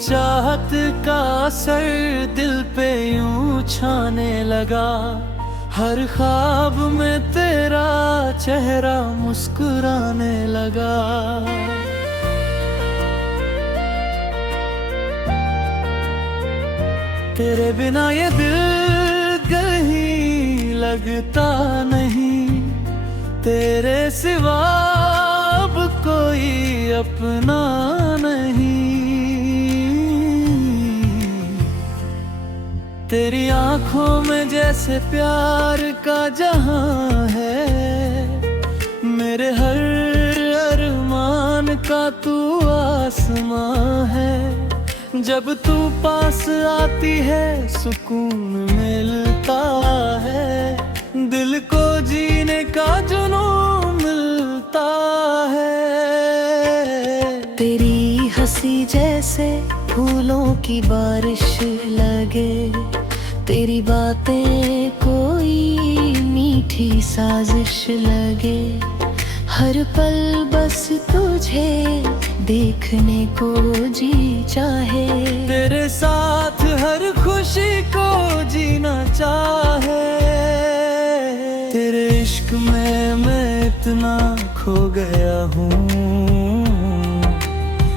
चाहत का असर दिल पे यूं छाने लगा। हर ख्वाब में तेरा चेहरा मुस्कुराने लगा। तेरे बिना ये दिल कहीं लगता नहीं, तेरे सिवा अब कोई अपना नहीं। तेरी आंखों में जैसे प्यार का जहां है, मेरे हर अरमान का तू आसमां है। जब तू पास आती है सुकून मिलता है, दिल को जीने का जुनून मिलता है। तेरी हंसी जैसे फूलों की बारिश लगे, तेरी बातें कोई मीठी साजिश लगे। हर पल बस तुझे देखने को जी चाहे, तेरे साथ हर खुशी को जीना चाहे। तेरे इश्क में मैं इतना खो गया हूँ,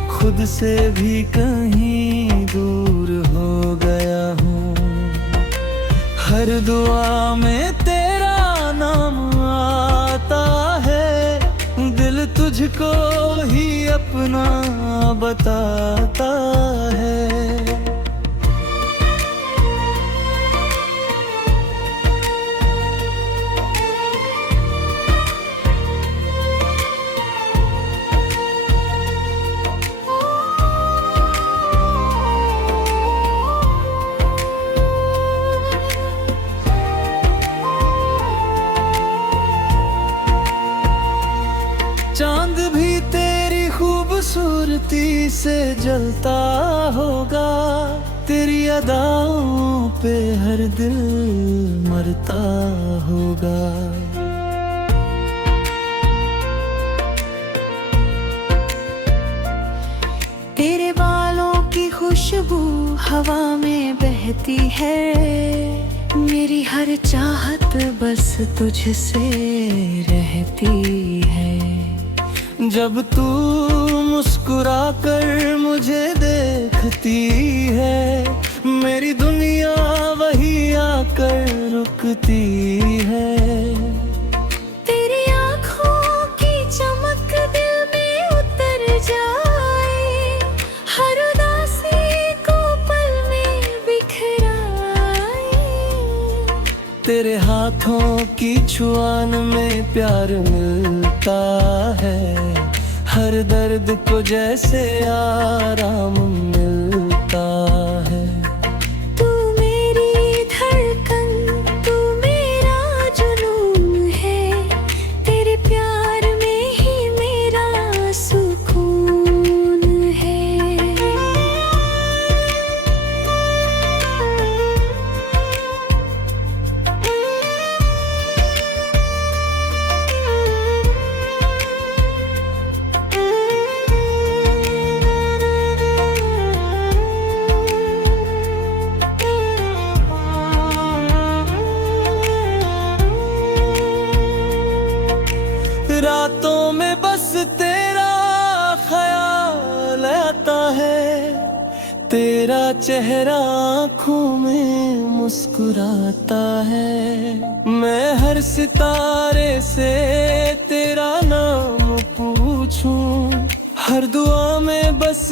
खुद से भी कहीं दूर हो गया हूँ। हर दुआ में तेरा नाम आता है, दिल तुझको ही अपना बताता है। चांद भी तेरी खूबसूरती से जलता होगा, तेरी अदाओं पे हर दिल मरता होगा। तेरे बालों की खुशबू हवा में बहती है, मेरी हर चाहत बस तुझसे रहती है। जब तू मुस्कुरा कर मुझे देखती है, मेरी दुनिया वही आकर रुकती है। तेरी आँखों की चमक दिल में उतर जाए, हर उदासी को पल में बिखराए। तेरे हाथों की छुआन में प्यार मिलता है, हर दर्द को जैसे आराम मिलता है। तू मेरी धड़कन, तू मेरा जुनून है, तेरे प्यार में ही मेरा सुकून है। रातों में बस तेरा ख्याल आता है, तेरा चेहरा आँखों में मुस्कुराता है। मैं हर सितारे से तेरा नाम पूछूं, हर दुआ में बस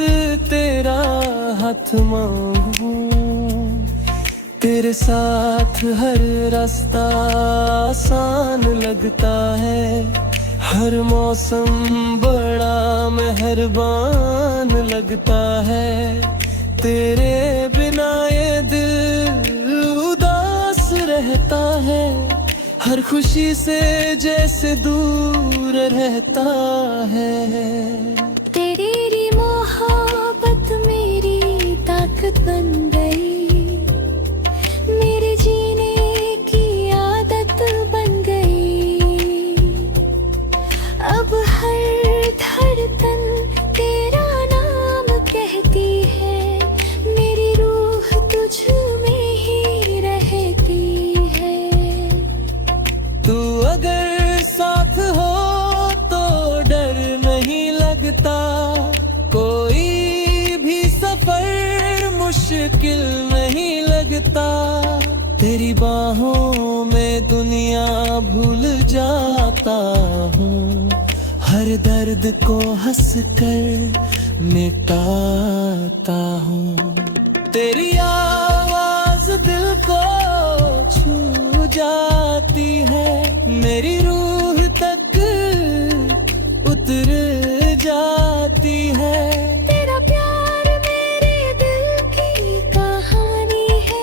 तेरा हाथ मांगूं। तेरे साथ हर रास्ता आसान लगता है, हर मौसम बड़ा मेहरबान लगता है। तेरे बिना ये दिल उदास रहता है, हर खुशी से जैसे दूर रहता है। तेरी मोहब्बत मेरी ताकत बन गई, मेरे जीने की आदत बन गई। अब हर धड़कन तेरा नाम कहती है, तेरी बाहों में दुनिया भूल जाता हूँ, हर दर्द को हंस कर मिटाता हूँ। तेरी आवाज दिल को छू जाती है, मेरी रूह तक उतर जाती है। तेरा प्यार मेरे दिल की कहानी है,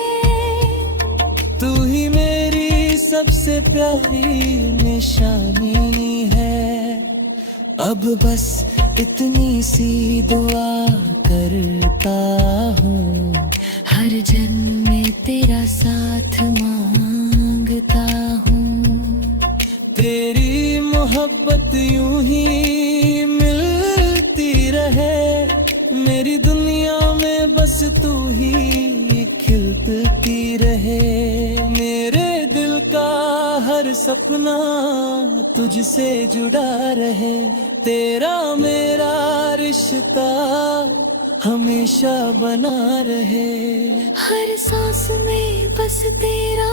तू ही मेरी सबसे प्यारी निशानी है। अब बस इतनी सी दुआ करता हूँ, हर जन्म में तेरा साथ मांगता हूँ। तेरी मोहब्बत यूं ही मिलती रहे, मेरी दुनिया में बस तू ही खिलती रहे। मेरे दिल का हर सपना तुझसे जुड़ा रहे, तेरा मेरा रिश्ता हमेशा बना रहे। हर सांस में बस तेरा